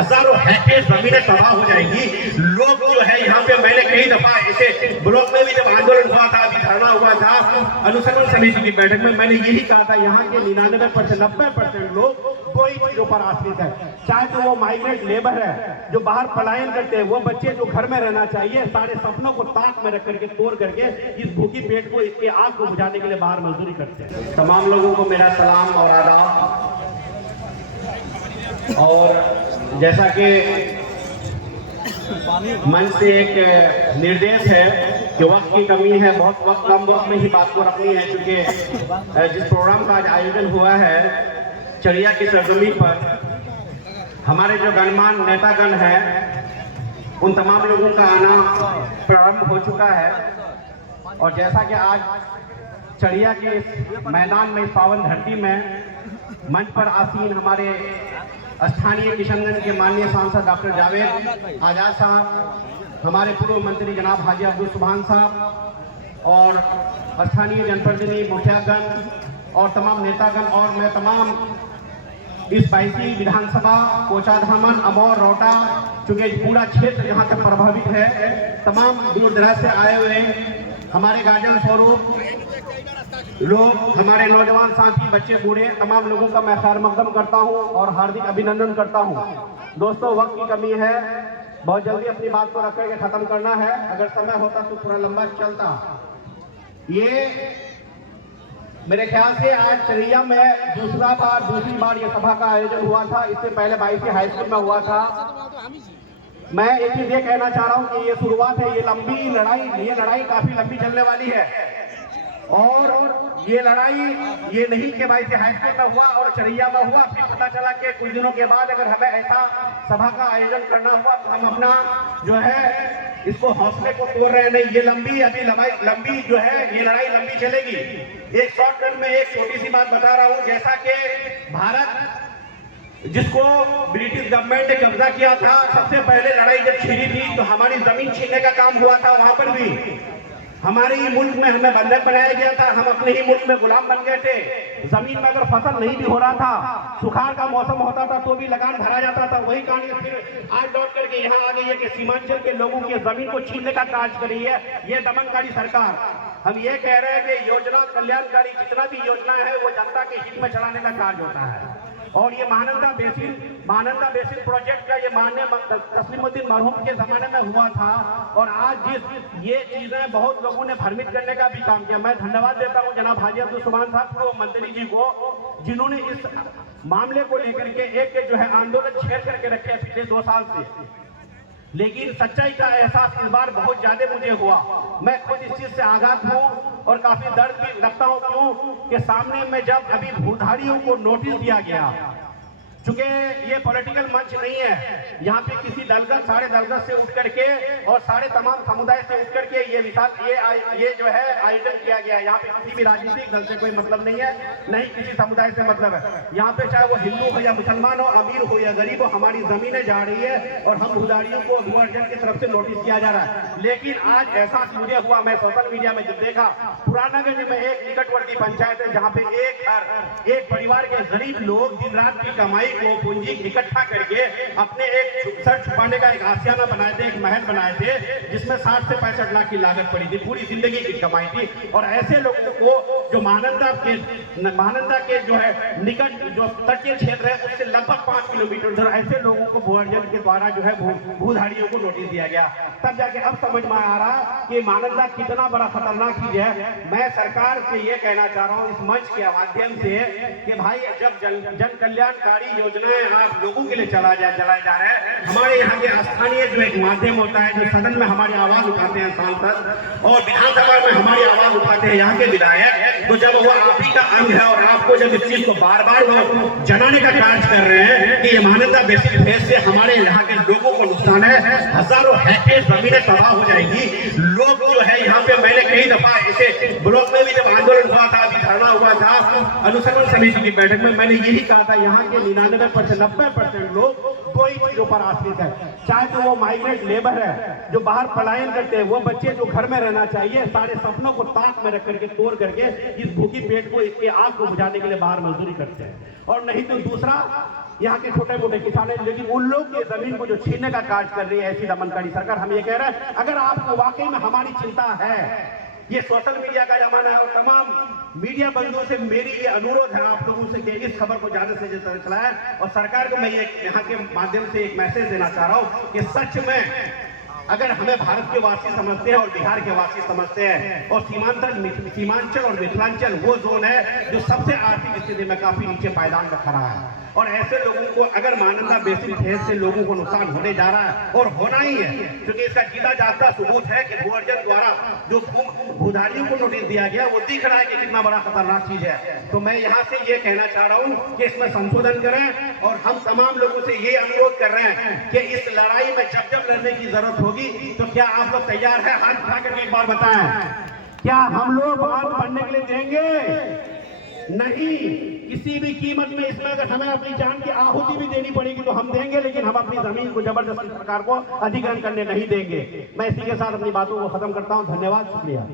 हजारों हेक्टेयर जमीनें तबाह हो जाएंगी। लोग जो है यहाँ पे, मैंने कई दफा ऐसे ब्लॉक में भी जब आंदोलन हुआ था, अभी धरना हुआ था, अनुसंधान समिति की बैठक में मैंने यही कहा था, यहाँ के 99% 90% लोग दो ही चीजों पर आश्रित है, चाहे तो वो माइग्रेंट लेबर है जो बाहर पलायन करते हैं, वो बच्चे जो घर में रहना चाहिए, सारे सपनों को ताक में रख करके तोड़ करके इस भूखी पेट को, इसके आग को बुझाने के लिए बाहर मजदूरी करते हैं। तमाम लोगों को मेरा सलाम और आदाब। और जैसा कि मन से एक निर्देश है कि वक्त की कमी है, बहुत वक्त कम वक्त में ही बात को रखनी है, क्योंकि जिस प्रोग्राम का आज आयोजन हुआ है चरिया की सरजमी पर, हमारे जो गणमान्य नेतागण हैं उन तमाम लोगों का आना प्रारंभ हो चुका है। और जैसा कि आज चरिया के इस मैदान में, इस पावन धरती में मंच पर आसीन हमारे स्थानीय किशनगंज के माननीय सांसद डॉक्टर जावेद आजाद साहब, हमारे पूर्व मंत्री जनाब हाजी अब्दुल सुभान साहब और स्थानीय जनप्रतिनिधि मुखियागण और तमाम नेतागण, और मैं तमाम इस 22 विधानसभा कोचाधामन, अमौर, रोहटा, चूंकि पूरा क्षेत्र यहाँ तक प्रभावित है, तमाम दूर दराज से आए हुए हमारे गार्जियन स्वरूप लोग, हमारे नौजवान साथी, बच्चे, बूढ़े, तमाम लोगों का मैं खैर मकदम करता हूँ और हार्दिक अभिनंदन करता हूँ। दोस्तों, वक्त की कमी है, बहुत जल्दी अपनी बात को रख करके खत्म करना है। अगर समय होता तो थोड़ा लंबा चलता। ये मेरे ख्याल से आज चरिया में दूसरी बार ये सभा का आयोजन हुआ था। इससे पहले 22 हाई स्कूल में हुआ था। मैं एक चीज ये कहना चाह रहा हूँ कि ये शुरुआत है, ये लंबी लड़ाई, ये लड़ाई काफी लंबी चलने वाली है। और ये लड़ाई ये नहीं कि 22 हाई स्कूल में हुआ और चरिया में हुआ, फिर पता चला कि कुछ दिनों के बाद अगर हमें ऐसा सभा का आयोजन करना हुआ तो हम अपना जो है इसको हौसले को तोड़ रहे नहीं। ये लंबी जो है ये लड़ाई लंबी चलेगी। एक शॉर्ट टर्म में एक छोटी सी बात बता रहा हूँ। जैसा कि भारत जिसको ब्रिटिश गवर्नमेंट ने कब्जा किया था, सबसे पहले लड़ाई जब छिड़ी थी तो हमारी जमीन छीनने का काम हुआ था। वहां पर भी हमारे ही मुल्क में हमें बंधक बनाया गया था, हम अपने ही मुल्क में गुलाम बन गए थे। जमीन में अगर फसल नहीं भी हो रहा था, सुखाड़ का मौसम होता था तो भी लगान भरा जाता था। वही कहानी फिर आज लौट करके यहाँ आ गई है कि सीमांचल के लोगों की जमीन को छीनने का कार्य कर रही है ये दमनकारी सरकार। हम ये कह रहे हैं कि योजना कल्याणकारी जितना भी योजना है वो जनता के हित में चलाने का कार्य होता है। और ये महानंदा बेसिन प्रोजेक्ट का ये माननीय तस्लीमुद्दीन मरहूम के जमाने में हुआ था। और आज ये चीजें बहुत लोगों ने भ्रमित करने का भी काम किया। मैं धन्यवाद देता हूँ जनाब हाजी अब्दुल सुभान साहब को, मंत्री जी को, जिन्होंने इस मामले को लेकर के एक जो है आंदोलन छेड़ करके रखे हैं पिछले 2 साल से। लेकिन सच्चाई का एहसास इस बार बहुत ज्यादा मुझे हुआ। मैं खुद इस चीज से आघात हूँ और काफी दर्द भी रखता हूँ। क्यों कि सामने में जब अभी भूधारियों को नोटिस दिया गया, चूंकि ये पॉलिटिकल मंच नहीं है, यहाँ पे किसी दलगत सारे दलगत से उठ करके और सारे तमाम समुदाय से उठ करके ये जो है आयोजन किया गया है। यहाँ पे किसी भी राजनीतिक दल से कोई मतलब नहीं है, नहीं किसी समुदाय से मतलब है। यहाँ पे चाहे वो हिंदू हो या मुसलमान हो, अमीर हो या गरीब हो, हमारी जमीनें जा रही है और हम भूधारियों को भू अर्जन की तरफ से नोटिस किया जा रहा है। लेकिन आज एहसास मुझे हुआ, मैं सोशल मीडिया में जब देखा, पुरानागंज में एक निकटवर्ती पंचायत है जहाँ पे एक परिवार के गरीब लोग दिन रात की कमाई को पूंजी इकट्ठा करके अपने एक सर छुपाने का एक आशियाना बनाए थे, एक महल बनाए थे, जिसमें 60 से 65 लाख की लागत पड़ी थी, पूरी जिंदगी की कमाई थी। और ऐसे लोगों को जो महानंदा के जो है निकट जो तटीय क्षेत्र है उससे लगभग 5 किलोमीटर दूर ऐसे लोगों को भू अर्जन के द्वारा जो है भूधारियों को नोटिस दिया गया। तब जाके अब समझ में आ रहा कि महानंदा कितना बड़ा खतरनाक चीज है। मैं सरकार से ये कहना चाह रहा हूँ इस मंच के माध्यम से कि भाई जब जन कल्याणकारी योजनाएं आप लोगों के लिए चलाए जा रहे हैं, हमारे यहाँ के स्थानीय जो एक माध्यम होता है, जो सदन में हमारी आवाज उठाते हैं सांसद और विधानसभा में हमारी आवाज उठाते हैं यहाँ के विधायक, तो जब वो आप ही का अंग है और आपको जब इस चीज को बार बार जनाने का कार्य कर रहे हैं कि ये महानंदा बेसिन फेज से हमारे यहाँ के लोगों को नुकसान है, हजारों हेक्टेयर जमीनें तबाह हो जाएंगी। लोग जो है यहाँ पे, मैंने कई दफा ऐसे ब्लॉक में भी जब आंदोलन हुआ था, अभी धरना हुआ था, अनुसंधान समिति की बैठक में मैंने यही कहा था, यहाँ के 99% 90% लोग दो ही चीजों पर आश्रित है, चाहे तो वो माइग्रेंट लेबर है जो बाहर पलायन करते हैं, वो बच्चे जो घर में रहना चाहिए, सारे सपनों को ताक में रख करके तोड़ करके इस भूखी पेट को, इसके आग को बुझाने के लिए बाहर मजदूरी करते हैं। और नहीं तो दूसरा यहाँ के छोटे मोटे किसान हैं, लेकिन उन लोग की जमीन को जो छीनने का कार्य कर रही है ऐसी दमनकारी सरकार। हम ये कह रहे हैं, अगर आपको वाकई में हमारी चिंता है, ये सोशल मीडिया का जमाना है और तमाम मीडिया बंधुओं से मेरी ये अनुरोध है आप लोगों से कि इस खबर को ज्यादा से ज्यादा चलाएं। और सरकार को मैं ये यहाँ के माध्यम से एक मैसेज देना चाह रहा हूँ कि सच में अगर हमें भारत के वासी समझते हैं और बिहार के वासी समझते हैं, और सीमांचल और मिथिलांचल वो जोन है जो सबसे आर्थिक स्थिति में काफी नीचे पायदान में खड़ा है, और ऐसे लोगों को अगर मानवता बेसिक भेद से लोगों को नुकसान होने जा रहा है और होना ही है, क्योंकि इसका जीता जागता सबूत है कि भू अर्जन द्वारा जो भूधारियों को नोटिस दिया गया वो दिख रहा है कि कितना बड़ा खतरनाक चीज है। तो मैं यहाँ से ये कहना चाह रहा हूँ कि इसमें संशोधन करें, और हम तमाम लोगों से ये अनुरोध कर रहे हैं कि इस लड़ाई में जब जब लड़ने की जरूरत होगी तो क्या आप लोग तैयार हैं? हाथ उठा करके एक बार बताएं, क्या हम लोग बात पढ़ने के लिए देंगे? नहीं, किसी भी कीमत में इसमें अगर हमें अपनी जान की आहुति भी देनी पड़ेगी तो हम देंगे, लेकिन हम अपनी जमीन को जबरदस्ती सरकार को अधिग्रहण करने नहीं देंगे। मैं इसी के साथ अपनी बातों को खत्म करता हूं। धन्यवाद, शुक्रिया।